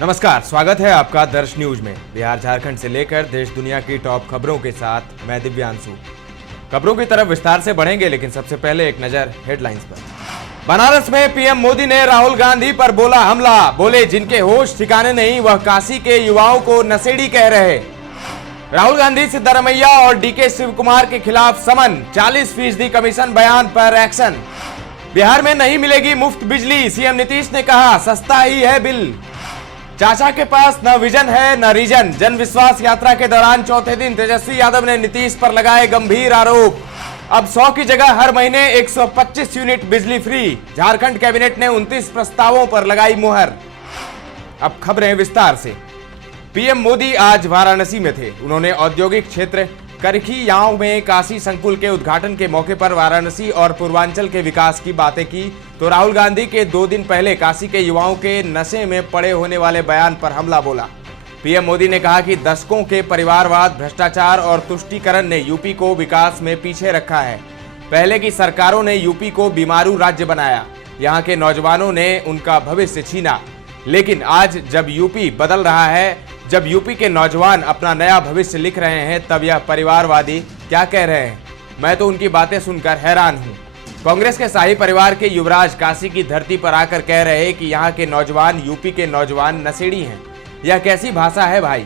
नमस्कार, स्वागत है आपका दर्श न्यूज में। बिहार झारखंड से लेकर देश दुनिया की टॉप खबरों के साथ मैं दिव्यांशु। खबरों की तरफ विस्तार से बढ़ेंगे, लेकिन सबसे पहले एक नजर हेडलाइंस पर। बनारस में पीएम मोदी ने राहुल गांधी पर बोला हमला। बोले जिनके होश ठिकाने नहीं वह काशी के युवाओं को नशेड़ी कह रहे। राहुल गांधी, सिद्धारमैया और डीके शिव कुमार के खिलाफ समन। 40% कमीशन बयान पर एक्शन। बिहार में नहीं मिलेगी मुफ्त बिजली, सीएम नीतीश ने कहा सस्ता ही है बिल। चाचा के पास न विजन है न रीजन। जन विश्वास यात्रा के दौरान चौथे दिन तेजस्वी यादव ने नीतीश पर लगाए गंभीर आरोप। अब 100 की जगह हर महीने 125 यूनिट बिजली फ्री। झारखंड कैबिनेट ने 29 प्रस्तावों पर लगाई मुहर। अब खबरें विस्तार से। पीएम मोदी आज वाराणसी में थे। उन्होंने औद्योगिक क्षेत्र करखियाओं में काशी संकुल के उद्घाटन के मौके पर वाराणसी और पूर्वांचल के विकास की बातें की तो राहुल गांधी के 2 दिन पहले काशी के युवाओं के नशे में पड़े होने वाले बयान पर हमला बोला। पीएम मोदी ने कहा कि दशकों के परिवारवाद, भ्रष्टाचार और तुष्टीकरण ने यूपी को विकास में पीछे रखा है। पहले की सरकारों ने यूपी को बीमारू राज्य बनाया, यहाँ के नौजवानों ने उनका भविष्य छीना। लेकिन आज जब यूपी बदल रहा है, जब यूपी के नौजवान अपना नया भविष्य लिख रहे हैं, तब यह परिवारवादी क्या कह रहे हैं? मैं तो उनकी बातें सुनकर हैरान हूं। कांग्रेस के शाही परिवार के युवराज काशी की धरती पर आकर कह रहे हैं कि यहाँ के नौजवान यूपी के नौजवान नशेड़ी हैं। यह कैसी भाषा है भाई?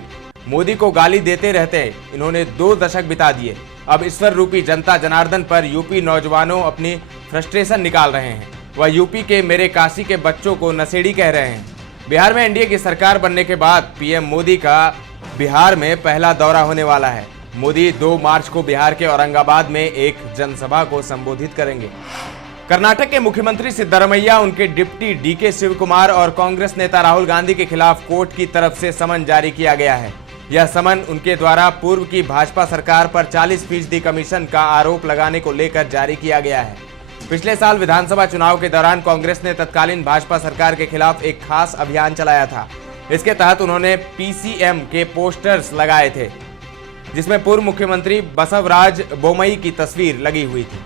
मोदी को गाली देते रहते हैं। इन्होंने 2 दशक बिता दिए। अब ईश्वर रूपी जनता जनार्दन पर यूपी नौजवानों अपनी फ्रस्ट्रेशन निकाल रहे हैं। वह यूपी के मेरे काशी के बच्चों को नशेड़ी कह रहे हैं। बिहार में एनडीए की सरकार बनने के बाद पीएम मोदी का बिहार में पहला दौरा होने वाला है। मोदी 2 मार्च को बिहार के औरंगाबाद में एक जनसभा को संबोधित करेंगे। कर्नाटक के मुख्यमंत्री सिद्धारमैया, उनके डिप्टी डीके शिव कुमार और कांग्रेस नेता राहुल गांधी के खिलाफ कोर्ट की तरफ से समन जारी किया गया है। यह समन उनके द्वारा पूर्व की भाजपा सरकार पर 40% कमीशन का आरोप लगाने को लेकर जारी किया गया है। पिछले साल विधानसभा चुनाव के दौरान कांग्रेस ने तत्कालीन भाजपा सरकार के खिलाफ एक खास अभियान चलाया था। इसके तहत उन्होंने पीसीएम के पोस्टर्स लगाए थे, जिसमें पूर्व मुख्यमंत्री बसवराज बोमई की तस्वीर लगी हुई थी।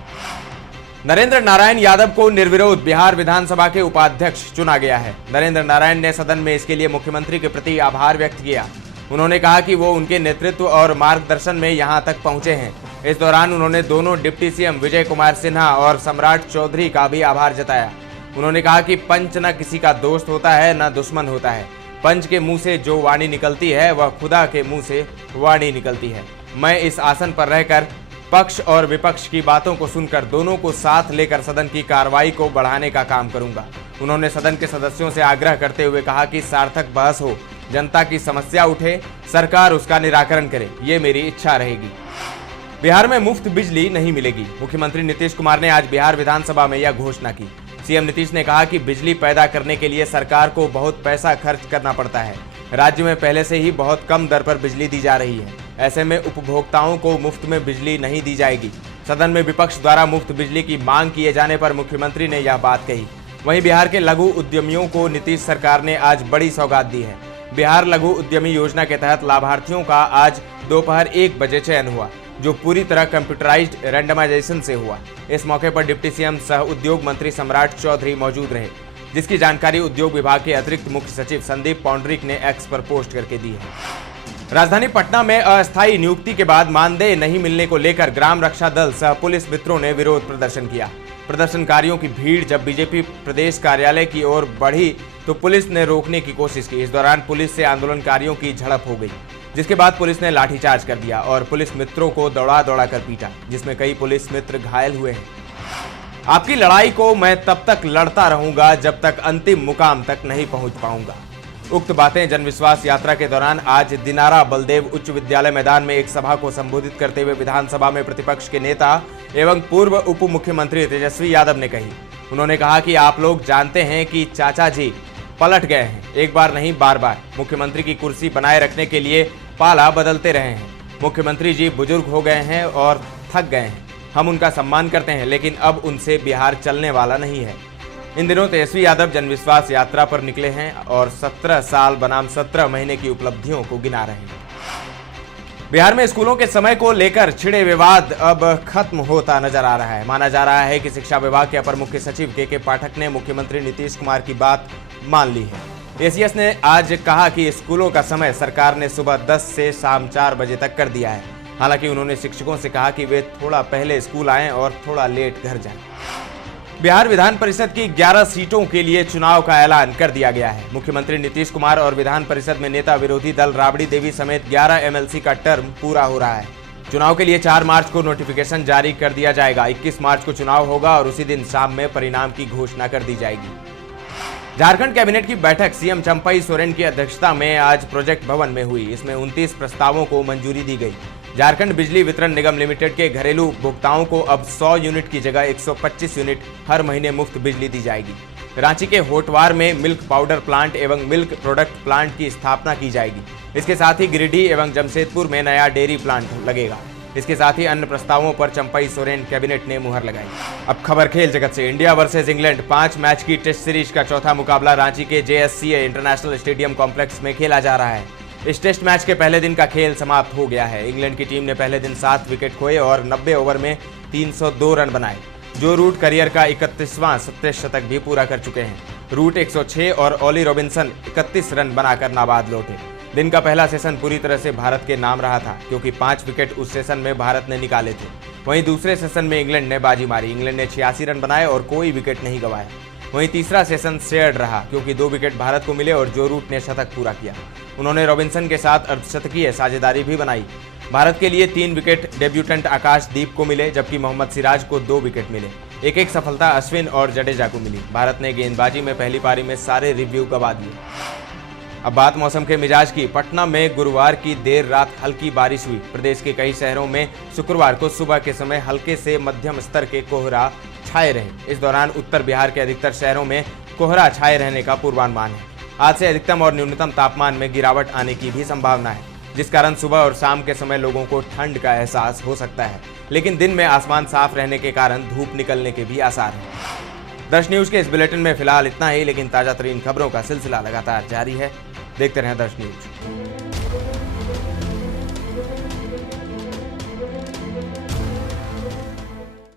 नरेंद्र नारायण यादव को निर्विरोध बिहार विधानसभा के उपाध्यक्ष चुना गया है। नरेंद्र नारायण ने सदन में इसके लिए मुख्यमंत्री के प्रति आभार व्यक्त किया। उन्होंने कहा कि वो उनके नेतृत्व और मार्गदर्शन में यहां तक पहुंचे हैं। इस दौरान उन्होंने दोनों डिप्टी सीएम विजय कुमार सिन्हा और सम्राट चौधरी का भी आभार जताया। उन्होंने कहा कि पंच न किसी का दोस्त होता है न दुश्मन होता है। पंच के मुंह से जो वाणी निकलती है वह खुदा के मुंह से वाणी निकलती है। मैं इस आसन पर रहकर पक्ष और विपक्ष की बातों को सुनकर दोनों को साथ लेकर सदन की कार्रवाई को बढ़ाने का काम करूंगा। उन्होंने सदन के सदस्यों से आग्रह करते हुए कहा कि सार्थक बहस हो, जनता की समस्या उठे, सरकार उसका निराकरण करे, ये मेरी इच्छा रहेगी। बिहार में मुफ्त बिजली नहीं मिलेगी। मुख्यमंत्री नीतीश कुमार ने आज बिहार विधानसभा में यह घोषणा की। सीएम नीतीश ने कहा कि बिजली पैदा करने के लिए सरकार को बहुत पैसा खर्च करना पड़ता है। राज्य में पहले से ही बहुत कम दर पर बिजली दी जा रही है। ऐसे में उपभोक्ताओं को मुफ्त में बिजली नहीं दी जाएगी। सदन में विपक्ष द्वारा मुफ्त बिजली की मांग किए जाने पर मुख्यमंत्री ने यह बात कही। वहीं बिहार के लघु उद्यमियों को नीतीश सरकार ने आज बड़ी सौगात दी है। बिहार लघु उद्यमी योजना के तहत लाभार्थियों का आज दोपहर 1 बजे चयन हुआ, जो पूरी तरह कंप्यूटराइज्ड रैंडमाइजेशन से हुआ। इस मौके पर डिप्टी सीएम सह उद्योग मंत्री सम्राट चौधरी मौजूद रहे, जिसकी जानकारी उद्योग विभाग के अतिरिक्त मुख्य सचिव संदीप पौंडरिक ने एक्स पर पोस्ट करके दी है। राजधानी पटना में अस्थायी नियुक्ति के बाद मानदेय नहीं मिलने को लेकर ग्राम रक्षा दल सह पुलिस मित्रों ने विरोध प्रदर्शन किया। प्रदर्शनकारियों की भीड़ जब बीजेपी प्रदेश कार्यालय की ओर बढ़ी तो पुलिस ने रोकने की कोशिश की। इस दौरान पुलिस से आंदोलनकारियों की झड़प हो गई, जिसके बाद पुलिस ने लाठीचार्ज कर दिया और पुलिस मित्रों को दौड़ा दौड़ा कर पीटा, जिसमें कई पुलिस मित्र घायल हुए हैं। आपकी लड़ाई को मैं तब तक लड़ता रहूंगा जब तक अंतिम मुकाम तक नहीं पहुंच पाऊंगा। उक्त बातें जनविश्वास यात्रा के दौरान आज दिनारा बलदेव उच्च विद्यालय मैदान में एक सभा को संबोधित करते हुए विधानसभा में प्रतिपक्ष के नेता एवं पूर्व उप मुख्यमंत्री तेजस्वी यादव ने कही। उन्होंने कहा कि आप लोग जानते हैं कि चाचा जी पलट गए हैं, एक बार नहीं बार बार। मुख्यमंत्री की कुर्सी बनाए रखने के लिए पाला बदलते रहे हैं। मुख्यमंत्री जी बुजुर्ग हो गए हैं और थक गए हैं। हम उनका सम्मान करते हैं, लेकिन अब उनसे बिहार चलने वाला नहीं है। इन दिनों तेजस्वी यादव जनविश्वास यात्रा पर निकले हैं और 17 साल बनाम 17 महीने की उपलब्धियों को गिना रहे हैं। बिहार में स्कूलों के समय को लेकर छिड़े विवाद अब खत्म होता नजर आ रहा है। माना जा रहा है कि शिक्षा विभाग के अपर मुख्य सचिव के पाठक ने मुख्यमंत्री नीतीश कुमार की बात मान ली है। एसीएस ने आज कहा कि स्कूलों का समय सरकार ने सुबह 10 से शाम 4 बजे तक कर दिया है। हालांकि उन्होंने शिक्षकों से कहा कि वे थोड़ा पहले स्कूल आएं और थोड़ा लेट घर जाएं। बिहार विधान परिषद की 11 सीटों के लिए चुनाव का ऐलान कर दिया गया है। मुख्यमंत्री नीतीश कुमार और विधान परिषद में नेता विरोधी दल राबड़ी देवी समेत 11 एमएलसी का टर्म पूरा हो रहा है। चुनाव के लिए 4 मार्च को नोटिफिकेशन जारी कर दिया जाएगा। 21 मार्च को चुनाव होगा और उसी दिन शाम में परिणाम की घोषणा कर दी जाएगी। झारखंड कैबिनेट की बैठक सीएम चंपई सोरेन की अध्यक्षता में आज प्रोजेक्ट भवन में हुई। इसमें 29 प्रस्तावों को मंजूरी दी गई। झारखंड बिजली वितरण निगम लिमिटेड के घरेलू उपभोक्ताओं को अब 100 यूनिट की जगह 125 यूनिट हर महीने मुफ्त बिजली दी जाएगी। रांची के होटवार में मिल्क पाउडर प्लांट एवं मिल्क प्रोडक्ट प्लांट की स्थापना की जाएगी। इसके साथ ही गिरिडीह एवं जमशेदपुर में नया डेयरी प्लांट लगेगा। इसके साथ ही अन्य प्रस्तावों पर चंपई सोरेन कैबिनेट ने मुहर लगाई। अब खबर खेल जगत से। इंडिया वर्सेस इंग्लैंड 5 मैच की टेस्ट सीरीज का चौथा मुकाबला रांची के JSCA इंटरनेशनल स्टेडियम कॉम्प्लेक्स में खेला जा रहा है। इस टेस्ट मैच के पहले दिन का खेल समाप्त हो गया है। इंग्लैंड की टीम ने पहले दिन 7 विकेट खोए और 90 ओवर में 302 रन बनाए। जो रूट करियर का 31वां शतक भी पूरा कर चुके हैं। रूट 106 और ऑली रॉबिन्सन 31 रन बनाकर नाबाद लौटे। दिन का पहला सेशन पूरी तरह से भारत के नाम रहा था, क्योंकि 5 विकेट उस सेशन में भारत ने निकाले थे। वहीं दूसरे सेशन में इंग्लैंड ने बाजी मारी। इंग्लैंड ने 86 रन बनाए और कोई विकेट नहीं गंवाए। वहीं तीसरा सेशन शेयर्ड रहा, क्योंकि 2 विकेट भारत को मिले और जो रूट ने शतक पूरा किया। उन्होंने रॉबिन्सन के साथ अर्धशतकीय साझेदारी भी बनाई। भारत के लिए 3 विकेट डेब्यूटेंट आकाशदीप को मिले, जबकि मोहम्मद सिराज को 2 विकेट मिले। एक सफलता अश्विन और जडेजा को मिली। भारत ने गेंदबाजी में पहली पारी में सारे रिव्यू गंवा दिए। अब बात मौसम के मिजाज की। पटना में गुरुवार की देर रात हल्की बारिश हुई। प्रदेश के कई शहरों में शुक्रवार को सुबह के समय हल्के से मध्यम स्तर के कोहरा छाए रहे। इस दौरान उत्तर बिहार के अधिकतर शहरों में कोहरा छाए रहने का पूर्वानुमान है। आज से अधिकतम और न्यूनतम तापमान में गिरावट आने की भी संभावना है, जिस कारण सुबह और शाम के समय लोगों को ठंड का एहसास हो सकता है। लेकिन दिन में आसमान साफ रहने के कारण धूप निकलने के भी आसार हैं। दर्श न्यूज के इस बुलेटिन में फिलहाल इतना ही, लेकिन ताजा तरीन खबरों का सिलसिला लगातार जारी है। देखते रहें दर्श न्यूज।